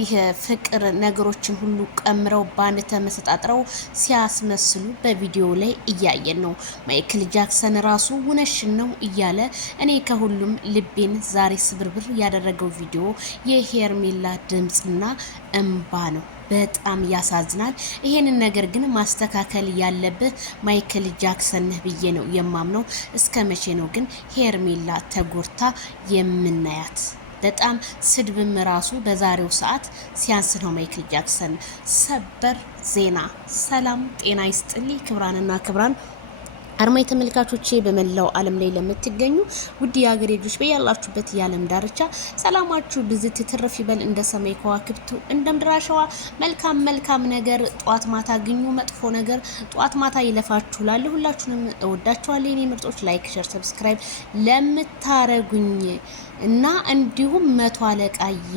ይህ ፍቅር ነገሮችን ሁሉ ቀምረው ባንድ ተመሰጣጥረው ሲያስመስሉ በቪዲዮ ላይ እያየን ነው። ማይክል ጃክሰን ራሱ ውነሽን ነው እያለ እኔ ከሁሉም ልቤን ዛሬ ስብርብር ያደረገው ቪዲዮ የሄርሜላ ድምጽና እንባ ነው። በጣም ያሳዝናል። ይሄንን ነገር ግን ማስተካከል ያለብህ ማይክል ጃክሰን ነህ ብዬ ነው የማምነው። እስከ መቼ ነው ግን ሄርሜላ ተጎድታ የምናያት? በጣም ስድብም ራሱ በዛሬው ሰዓት ሲያንስ ነው። ማይክል ጃክሰን ሰበር ዜና። ሰላም ጤና ይስጥልኝ ክብራንና ክብራን አርማይ ተመልካቾቼ በመላው ዓለም ላይ ለምትገኙ ውድ የሀገሬ ልጆች በያላችሁበት የዓለም ዳርቻ ሰላማችሁ ብዝት ትርፍ ይበል እንደ ሰማይ ከዋክብቱ እንደ ምድር አሸዋ። መልካም ነገር ጧት ማታ ግኙ፣ መጥፎ ነገር ጧት ማታ ይለፋችሁ። ሁላችሁንም እወዳችኋለሁ የኔ ምርጦች። ላይክ፣ ሼር፣ ሰብስክራይብ ለምታረጉኝ እና እንዲሁም መቶ አለቃዬ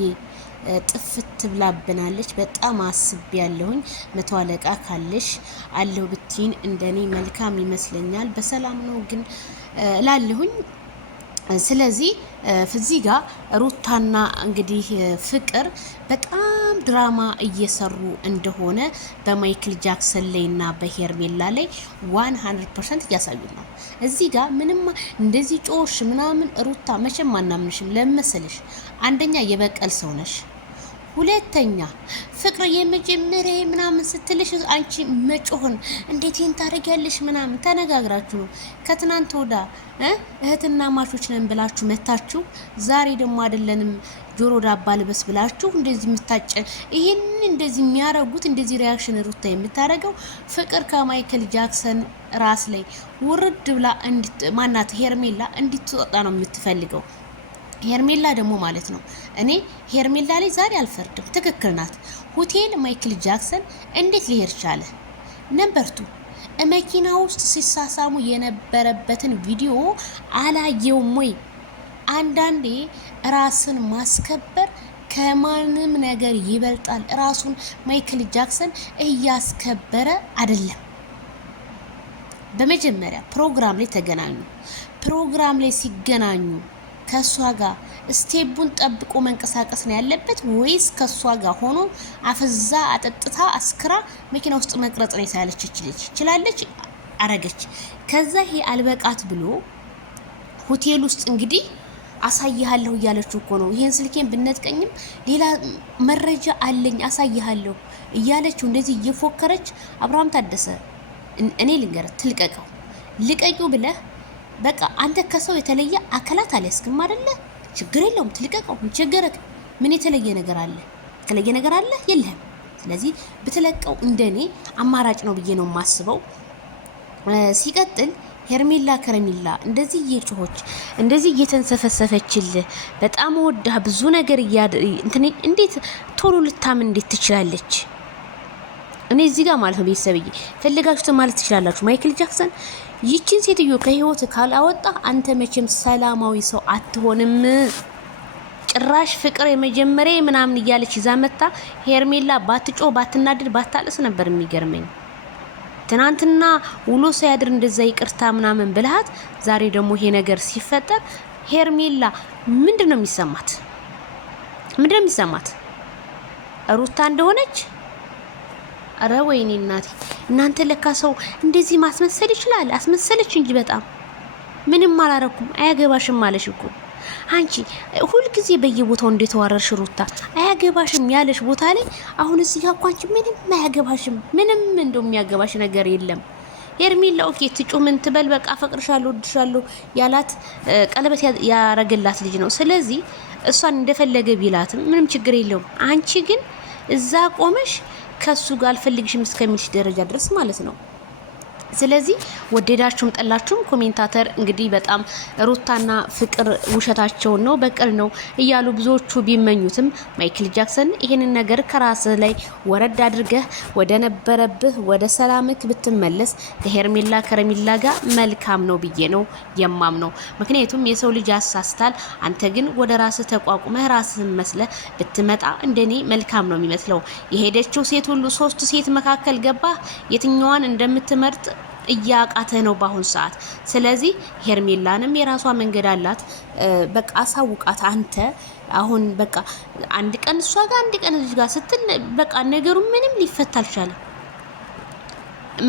ጥፍት ብላብናለች። በጣም አስቤ ያለሁኝ መቶ አለቃ ካለሽ አለው ብቲን እንደኔ መልካም ይመስለኛል። በሰላም ነው ግን ላለሁኝ። ስለዚህ እዚህ ጋር ሩታና እንግዲህ ፍቅር በጣም ድራማ እየሰሩ እንደሆነ በማይክል ጃክሰን ላይና በሄርሜላ ላይ 100% እያሳዩ ነው። እዚህ ጋር ምንም እንደዚህ ጮሽ ምናምን ሩታ መቼም አናምንሽም። ለመሰለሽ አንደኛ የበቀል ሰው ነሽ፣ ሁለተኛ ፍቅር የመጀመሪያ ምናምን ስትልሽ አንቺ መጮህን እንዴት ይሄን ታደርጊያለሽ ምናምን ተነጋግራችሁ ነው። ከትናንት ወዳ እህትና ማቾች ነን ብላችሁ መታችሁ፣ ዛሬ ደግሞ አይደለንም ጆሮ ዳባ ልበስ ብላችሁ እንደዚህ ምታጨ ይሄን እንደዚህ የሚያረጉት እንደዚህ ሪያክሽን ሩታ የምታረገው ፍቅር ከማይክል ጃክሰን ራስ ላይ ውርድ ብላ ማናት ሄርሜላ እንድትወጣ ነው የምትፈልገው። ሄርሜላ ደግሞ ማለት ነው እኔ ሄርሜላ ላይ ዛሬ አልፈርድም፣ ትክክል ናት። ሆቴል ማይክል ጃክሰን እንዴት ሊሄድ ቻለ? ነምበር2 መኪና ውስጥ ሲሳሳሙ የነበረበትን ቪዲዮ አላየውም ወይ? አንዳንዴ ራስን ማስከበር ከማንም ነገር ይበልጣል። ራሱን ማይክል ጃክሰን እያስከበረ አይደለም። በመጀመሪያ ፕሮግራም ላይ ተገናኙ። ፕሮግራም ላይ ሲገናኙ ከሷ ጋር ስቴቡን ጠብቆ መንቀሳቀስ ነው ያለበት ወይስ ከሷ ጋር ሆኖ አፍዛ አጠጥታ አስክራ መኪና ውስጥ መቅረጽ ነው ይችላለች አረገች። ከዛ ይሄ አልበቃት ብሎ ሆቴል ውስጥ እንግዲህ አሳይሃለሁ እያለችው እኮ ነው። ይሄን ስልኬን ብነጥቀኝም ሌላ መረጃ አለኝ አሳይሃለሁ እያለችው እንደዚህ እየፎከረች አብርሃም ታደሰ እኔ ልንገርህ ትልቀቀው ልቀቂው ብለህ በቃ አንተ ከሰው የተለየ አካላት አልያዝክም አይደለ? ችግር የለውም ትልቀቀው። ችግርክ ምን የተለየ ነገር አለ? የተለየ ነገር አለ የለህም። ስለዚህ ብትለቀው እንደኔ አማራጭ ነው ብዬ ነው የማስበው። ሲቀጥል ሄርሜላ ከረሚላ እንደዚህ እየጮሆች እንደዚህ እየተንሰፈሰፈችልህ በጣም ወዳ ብዙ ነገር እንዴት ቶሎ ልታምን እንዴት ትችላለች? እኔ እዚህ ጋር ማለት ነው ቤተሰብዬ ፈልጋችሁት ማለት ትችላላችሁ። ማይክል ጃክሰን ይቺን ሴትዮ ከህይወት ካላወጣ አንተ መቼም ሰላማዊ ሰው አትሆንም። ጭራሽ ፍቅር የመጀመሪያ ምናምን እያለች ይዛ መጣ። ሄርሜላ ባትጮ ባትናደድ ባታለስ ነበር የሚገርመኝ። ትናንትና ውሎ ሳያድር እንደዛ ይቅርታ ምናምን ብልሃት፣ ዛሬ ደግሞ ይሄ ነገር ሲፈጠር ሄርሜላ ምንድነው የሚሰማት? ሩታ እንደሆነች አረ ወይኔ እናቴ እናንተ ለካ ሰው እንደዚህ ማስመሰል ይችላል። አስመሰለች እንጂ በጣም ምንም አላረኩም አያገባሽም ማለሽ እኮ አንቺ ሁሉ ጊዜ በየቦታው እንደተዋረርሽ ሩታ አያገባሽም ያለሽ ቦታ ላይ አሁን እዚህ ጋር አንቺ ምንም አያገባሽም። ምንም እንደሚያገባሽ ነገር የለም። ሄርሜላ ኦኬ ትጩ ምን ትበል በቃ አፈቅርሻለሁ ወድሻለሁ ያላት ቀለበት ያረገላት ልጅ ነው። ስለዚህ እሷን እንደፈለገ ቢላትም ምንም ችግር የለውም። አንቺ ግን እዛ ቆመሽ ከሱ ጋር አልፈልግሽም እስከሚልሽ ደረጃ ድረስ ማለት ነው። ስለዚህ ወደዳችሁም ጠላችሁም ኮሜንታተር እንግዲህ በጣም ሩታና ፍቅር ውሸታቸው ነው በቀል ነው እያሉ ብዙዎቹ ቢመኙትም ማይክል ጃክሰን ይሄንን ነገር ከራስ ላይ ወረድ አድርገህ ወደ ነበረብህ ወደ ሰላምክ ብትመለስ ከሄርሜላ ከረሚላ ጋር መልካም ነው ብዬ ነው የማምነው። ምክንያቱም የሰው ልጅ ያሳስታል። አንተ ግን ወደ ራስህ ተቋቁመህ ራስህን መስለህ ብትመጣ እንደኔ መልካም ነው የሚመስለው። የሄደችው ሴት ሁሉ 3 ሴት መካከል ገባህ የትኛዋን እንደምትመርጥ እያቃተ ነው ባሁን ሰዓት። ስለዚህ ሄርሜላንም የራሷ መንገድ አላት። በቃ አሳውቃት አንተ አሁን በቃ አንድ ቀን እሷ ጋር አንድ ቀን ልጅ ጋር ስትል በቃ ነገሩ ምንም ሊፈታ አልቻለም።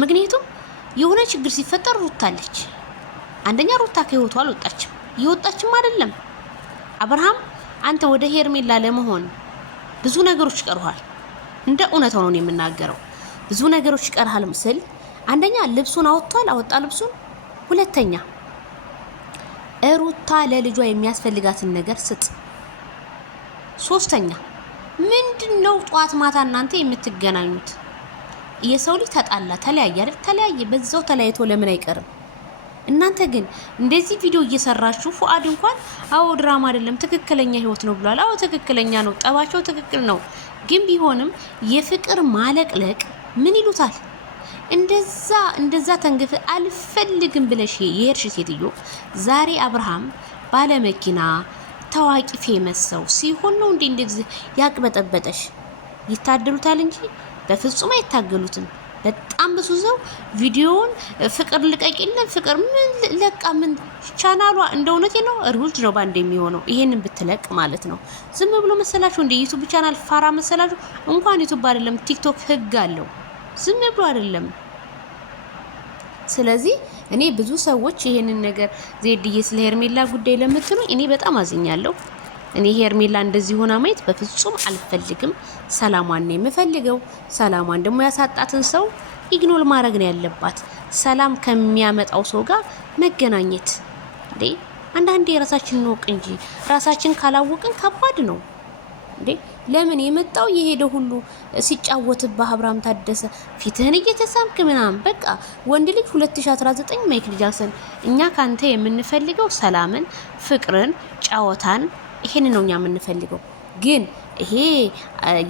ምክንያቱም የሆነ ችግር ሲፈጠር ሩታለች። አንደኛ ሩታ ከህይወቷ አልወጣችም፣ ይወጣችም አይደለም። አብርሃም አንተ ወደ ሄርሜላ ለመሆን ብዙ ነገሮች ይቀርሃል። እንደ እውነት ሆኖ ነው የምናገረው። ብዙ ነገሮች ይቀርሃል ምስል አንደኛ ልብሱን አወጣ ልብሱን። ሁለተኛ ሩታ ለልጇ የሚያስፈልጋትን ነገር ስጥ። ሶስተኛ ምንድነው ጧት ማታ እናንተ የምትገናኙት? የሰው ልጅ ተጣላ ተለያየ አይደል? ተለያየ፣ በዛው ተለያይቶ ለምን አይቀርም? እናንተ ግን እንደዚህ ቪዲዮ እየሰራችሁ ፉአድ እንኳን አዎ ድራማ አይደለም ትክክለኛ ህይወት ነው ብሏል። አዎ ትክክለኛ ነው፣ ጠባቸው ትክክል ነው። ግን ቢሆንም የፍቅር ማለቅለቅ ምን ይሉታል? እንደዛ ተንገፍ አልፈልግም ብለሽ የሄድሽ ሴትዮ ዛሬ አብርሃም ባለመኪና ታዋቂ ፌመስ ሰው ሲሆን ነው እንደዚህ ያቅበጠበጠሽ። ይታደሉታል እንጂ በፍጹም አይታገሉትም። በጣም ብዙ ሰው ቪዲዮውን ፍቅር ልቀቂልን ፍቅር ምን ለቃ ምን ቻናሏ እንደውነቴ ነው ሩዝ ነው ባንድ የሚሆነው ይሄንን ብትለቅ ማለት ነው። ዝም ብሎ መሰላችሁ እንደ ዩቲዩብ ቻናል ፋራ መሰላችሁ? እንኳን ዩቲዩብ አይደለም ቲክቶክ ህግ አለው። ዝም ብሎ አይደለም። ስለዚህ እኔ ብዙ ሰዎች ይሄንን ነገር ዜድዬ ስለ ሄርሜላ ጉዳይ ለምትሉ እኔ በጣም አዝኛለሁ። እኔ ሄርሜላ እንደዚህ ሆና ማየት በፍጹም አልፈልግም። ሰላሟን ነው የምፈልገው። ሰላሟን ደግሞ ያሳጣትን ሰው ኢግኖር ማድረግ ነው ያለባት። ሰላም ከሚያመጣው ሰው ጋር መገናኘት እንዴ። አንዳንዴ ራሳችንን እንወቅ እንጂ ራሳችን ካላወቅን ከባድ ነው እንዴ። ለምን የመጣው የሄደ ሁሉ ሲጫወትብህ አብርሃም ታደሰ ፊትህን እየተሳምክ ምናምን በቃ ወንድ ልጅ 2019 ማይክል ጃክሰን። እኛ ካንተ የምንፈልገው ሰላምን፣ ፍቅርን፣ ጫወታን ይሄን ነው እኛ የምንፈልገው። ግን ይሄ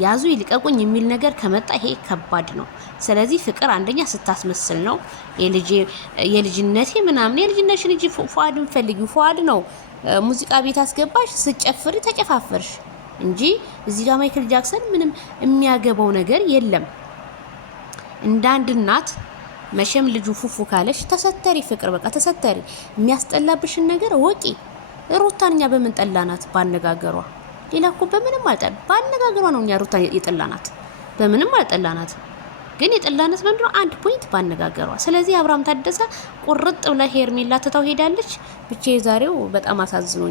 ያዙ ይልቀቁኝ የሚል ነገር ከመጣ ይሄ ከባድ ነው። ስለዚህ ፍቅር አንደኛ ስታስመስል ነው። የልጅነቴ ምናምን የልጅነትሽ ልጅ ፉአድን ፈልጊው። ፉአድ ነው ሙዚቃ ቤት አስገባሽ፣ ስጨፍሪ ተጨፋፈርሽ እንጂ እዚህ ጋር ማይክል ጃክሰን ምንም የሚያገባው ነገር የለም። እንደ አንድ እናት መቼም ልጁ ፉፉ ካለሽ ተሰተሪ፣ ፍቅር በቃ ተሰተሪ። የሚያስጠላብሽን ነገር ወቂ። ሩታን እኛ በምን ጠላናት? ባነጋገሯ። ሌላ እኮ በምንም አልጠላ፣ ባነጋገሯ ነው እኛ ሩታን የጠላናት። በምንም አልጠላናት። ግን የጠላናት ምንድነው? አንድ ፖይንት ባነጋገሯ። ስለዚህ አብርሃም ታደሰ ቁርጥ ብላ ሄርሜላ ትታው ሄዳለች። ብቻ የዛሬው በጣም አሳዝኖ